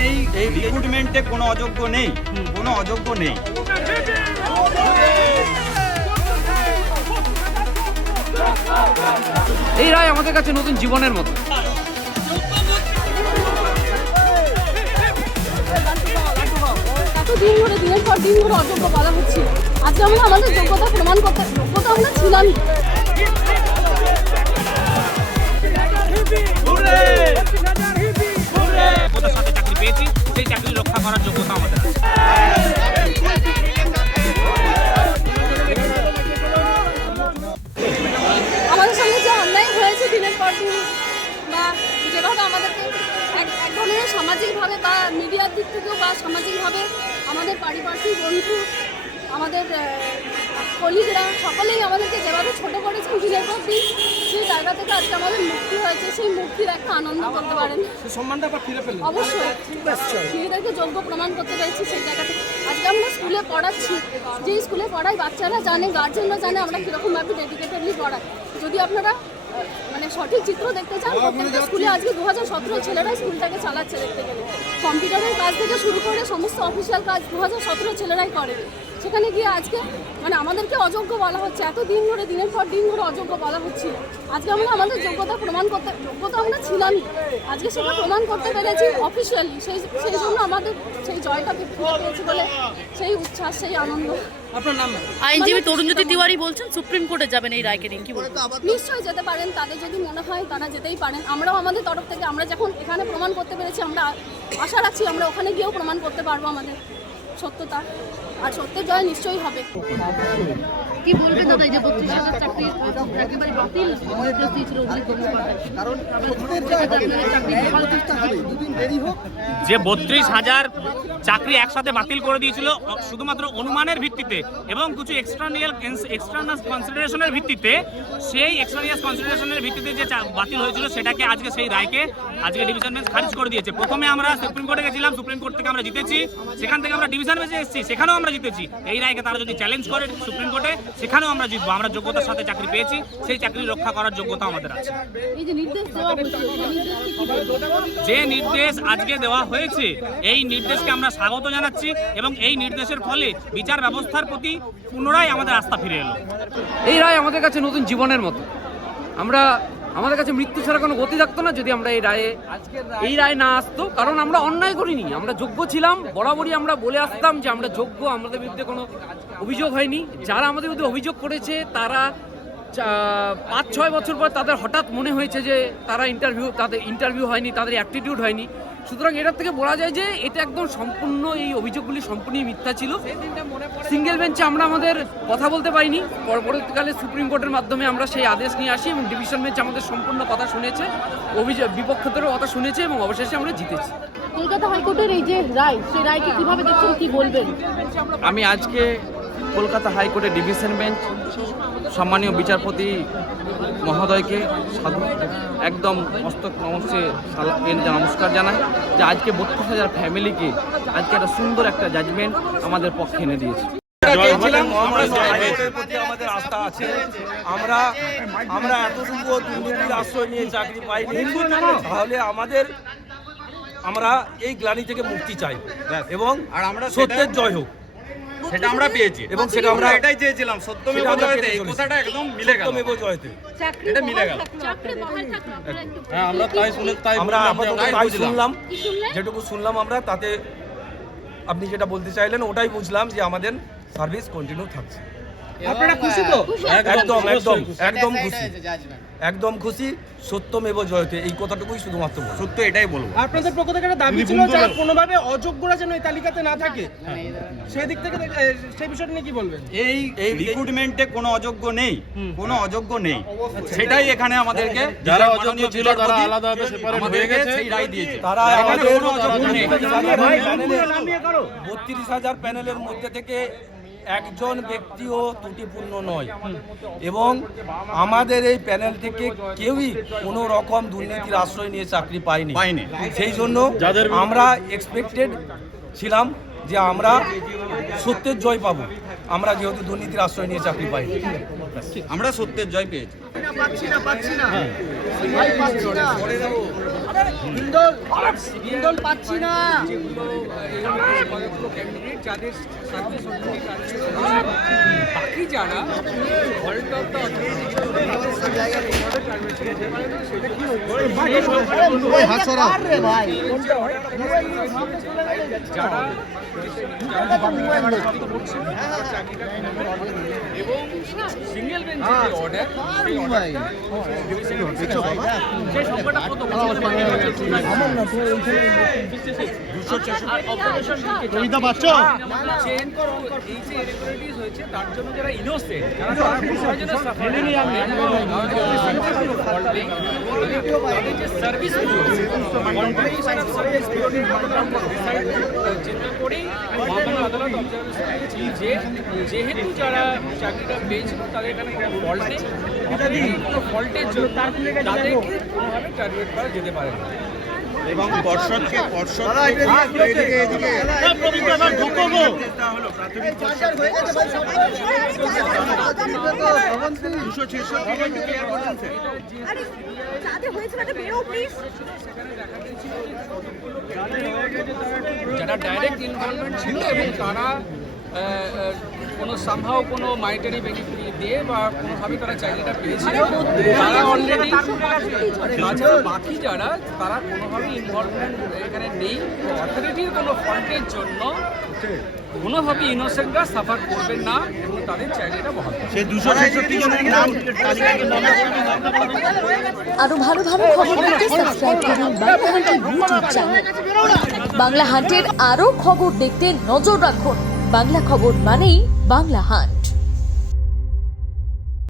এই রিক্রুটমেন্টে কোনো অযোগ্য নেই, কোনো অযোগ্য নেই। এই রায় আমাদের কাছে নতুন জীবনের মতো। এতদিন ধরে দিনের পর দিন ধরে অযোগ্য বলা হচ্ছে, আজকে আমরা আমাদের যোগ্যতা প্রমাণ করতে আমরা ছিলামই। চাকরি পেয়েছি, সেই চাকরি রক্ষা করার যোগ্যতা আমাদের আছে। আমাদের সঙ্গে যে অন্যায় হয়েছে দিনের পর দিন, বা যেভাবে আমাদেরকে এক ধরনের সামাজিকভাবে বা মিডিয়ার দিক থেকেও বা সামাজিকভাবে আমাদের পারিপার্শ্বিক বন্ধু, আমাদের কলিগরা সকলেই আমাদেরকে যেভাবে ছোটো করেছেন দিনের পর দিন, সেই জায়গা থেকে আজকে আমাদের মুক্তি হয়েছে। সেই মুক্তির একটা আনন্দ করতে পারেন, অবশ্যই নিজেদেরকে যোগ্য প্রমাণ করতে পেরেছি। সেই জায়গা থেকে আজকে আমরা স্কুলে পড়াচ্ছি, যে স্কুলে পড়াই বাচ্চারা জানে, গার্জেনরা জানে আমরা কীরকমভাবে ডেডিকেটেডলি পড়াই। যদি আপনারা মানে সঠিক চিত্র দেখতে চান, প্রত্যেকটা স্কুলে আজকে 2017 ছেলেরাই স্কুলটাকে চালাচ্ছে। দেখতে গেলে কম্পিউটারের কাজ থেকে শুরু করে সমস্ত অফিসিয়াল কাজ 2017 ছেলেরাই করে। সেখানে গিয়ে আজকে মানে আমাদেরকে অযোগ্য বলা হচ্ছে, এত দিন ধরে দিনের পর দিন ধরে অযোগ্য বলা হচ্ছে। আজকে আমরা আমাদের যোগ্যতা প্রমাণ করতে যোগ্যতা আমরা ছিলামই, আজকে সেটা প্রমাণ করতে পেরেছি অফিসিয়ালি। সেই জন্য আমাদের সেই জয়টা পেয়েছি বলে সেই উচ্ছ্বাস, সেই আনন্দ। আপনার নাম? আইনজীবী তরুণজ্যোতি তিওয়ারি বলছেন সুপ্রিম কোর্টে যাবেন এই রায়কে নিয়ে, কি বলবেন? নিশ্চয়ই যেতে পারেন, তাদের যদি মনে হয় তারা যেতেই পারেন। আমরাও আমাদের তরফ থেকে আমরা যখন এখানে প্রমাণ করতে পেরেছি, আমরা আশা রাখছি আমরা ওখানে গিয়েও প্রমাণ করতে পারবো আমাদের সত্যতা, আর সত্যের জয় নিশ্চয়ই হবে। কি বলবেন দাদা, এই যে 32,000 চাকরি একেবারে বাতিল নির্দেশ দিয়েছিল যে 32,000 চাকরি একসাথে বাতিল করে দিয়েছিল শুধুমাত্র অনুমানের ভিত্তিতে এবং কিছু এক্সটার্নাল কনসিডারেশনের ভিত্তিতে, সেই এক্সটার্নাল কনসিডারেশনের ভিত্তিতে যে বাতিল হয়েছিল সেটাকে আজকে সেই রায়কে আজকে ডিভিশন বেঞ্চ খারিজ করে দিয়েছে। প্রথমে আমরা সুপ্রিম কোর্টে গেছিলাম, সুপ্রিম কোর্ট থেকে আমরা জিতেছি, সেখান থেকে আমরা ডিভিশন বেঞ্চে এসেছি, সেখানেও আমরা জিতেছি। এই রায়কে তারা যদি চ্যালেঞ্জ করে সুপ্রিম কোর্টে, সেখানেও আমরা জিতবো। আমরা যোগ্যতার সাথে চাকরি পেয়েছি, সেই চাকরি রক্ষা করার যোগ্যতা আমাদের আছে। এই যে নির্দেশ দেওয়া হয়েছে, যে নির্দেশ আজকে দেওয়া হয়েছে, এই নির্দেশকে আমরা স্বাগত জানাচ্ছি এবং এই নির্দেশের ফলে বিচার ব্যবস্থার প্রতি পুনরায় আমাদের আস্থা ফিরে এলো। এই রায় আমাদের কাছে নতুন জীবনের মতো। আমাদের কাছে মৃত্যু ছাড়া কোনো গতি থাকতো না যদি আমরা এই রায় না আসতো, কারণ আমরা অন্যায় করিনি, আমরা যোগ্য ছিলাম। বরাবরই আমরা বলে আসতাম যে আমরা যোগ্য, আমাদের বিরুদ্ধে কোনো অভিযোগ হয়নি। যারা আমাদের বিরুদ্ধে অভিযোগ করেছে তারা 5-6 বছর পর তাদের হঠাৎ মনে হয়েছে যে তাদের ইন্টারভিউ হয়নি, তাদের অ্যাপটিটিউড হয়নি। সুতরাং এটার থেকে বলা যায় যে এটা একদম সম্পূর্ণ, এই অভিযোগগুলি সম্পূর্ণই মিথ্যা ছিল। সিঙ্গেল বেঞ্চে আমরা আমাদের কথা বলতে পারিনি, পরবর্তীকালে সুপ্রিম কোর্টের মাধ্যমে আমরা সেই আদেশ নিয়ে আসি এবং ডিভিশন বেঞ্চ আমাদের সম্পূর্ণ কথা শুনেছে, বিপক্ষদেরও কথা শুনেছে এবং অবশেষে আমরা জিতেছি। কলকাতা হাইকোর্টের এই যে রায়, সেই রায়কে কিভাবে দেখছেন, কি বলবেন? আমি আজকে কলকাতা হাইকোর্টের ডিভিশন বেঞ্চ সম্মানীয় বিচারপতি মহোদয়কে একদম মস্তক নমস্কার জানাই যে আজকে 32,000 ফ্যামিলিকে আজকে একটা সুন্দর একটা জাজমেন্ট আমাদের পক্ষে এনে দিয়েছে। আমাদের আস্থা আছে, আমরা এতটুকু দুর্নীতির আশ্রয় নিয়ে চাকরি পাইনি, তাহলে আমরা এই গ্লানি থেকে মুক্তি চাই এবং সত্যের জয় হোক, সেটা আমরা পেয়েছি এবং সেটা আমরা এটাই চেয়েছিলাম। সত্যমেব জয়তে, এই কথাটা একদম মিলে গেল। সত্যমেব জয়তে এটা মিলে গেল। হ্যাঁ, আমরা আমরা আপাতত তাই শুনলাম, যেটুকু শুনলাম আমরা তাতে আপনি যেটা বলতে চাইলেন ওটাই বুঝলাম যে আমাদের সার্ভিস কন্টিনিউ থাকছে। আপনারা খুশি তো? একদম খুশি, একদম খুশি। সত্যমেব জয়তে, এই কথাটুকুই শুধুমাত্র সত্য এটাই বলবো। আপনাদের পক্ষ থেকে একটা দাবি ছিল যে কোনোভাবে অযোগ্যরা যেন এই তালিকাতে না থাকে, সেই দিক থেকে সেই বিষয়টা নিয়ে কি বলবেন? এই রিক্রুটমেন্টে কোনো অযোগ্য নেই, কোনো অযোগ্য নেই। সেটাই এখানে আমাদেরকে যারা অযোগ্য ছিল তারা আলাদাভাবে সেপারেট হয়ে গেছে, সেই রায় দিয়েছে। তারা এখানে কোনো অযোগ্য নেই। 32,000 প্যানেলের মধ্যে থেকে একজন ব্যক্তিও ত্রুটিপূর্ণ নয় এবং আমাদের এই প্যানেল থেকে কেউই কোনো রকম দুর্নীতির আশ্রয় নিয়ে চাকরি পায়নি। সেই জন্য আমরা এক্সপেক্টেড ছিলাম যে আমরা সত্যের জয় পাবো, আমরা যেহেতু দুর্নীতির আশ্রয় নিয়ে চাকরি পাইনি। আমরা সত্যের জয় পেয়েছি। ইন্দোল পাচ্ছি না। বাকি যারা এবং সিঙ্গেল বেঞ্চের যে অর্ডার সেই সংখ্যাটা কত এই যে ইরেগুলারিটিস হয়েছে তার জন্য যারা ইনোসেন্ট যেহেতু যারা চাকরিটা পেয়েছিল তাদের এখানে কোনো ফল্ট নেই, কোনো ফল্টের জন্য তাদেরকে কোনোভাবে টার্গেট করা যেতে পারে না। এবং পর্ষদকে যারা ডাইরেক্ট ইনভলভমেন্ট ছিল এবং তারা কোনো সামহাও কোনো মাইটারি বেনিফিট দিয়ে বা কোনোভাবে তারা চাকরিটা পেয়েছিল তারা অলরেডি, তাছাড়া বাকি যারা তারা কোনোভাবে ইনভলভমেন্ট এখানে নেই, অথরিটির কোনো ফল্টের জন্য কোনোভাবে ইনোসেন্টরা সাফার করবেন না এবং তাদের চাকরিটা বহাল থাকবে। আরো ভালো ভালো খবর পেতে সাবস্ক্রাইব করুন বাংলা হান্টের ইউটিউব চ্যানেল। বাংলা হান্টের আরো খবর দেখতে নজর রাখুন। বাংলা খবর মানেই বাংলা হান্ট।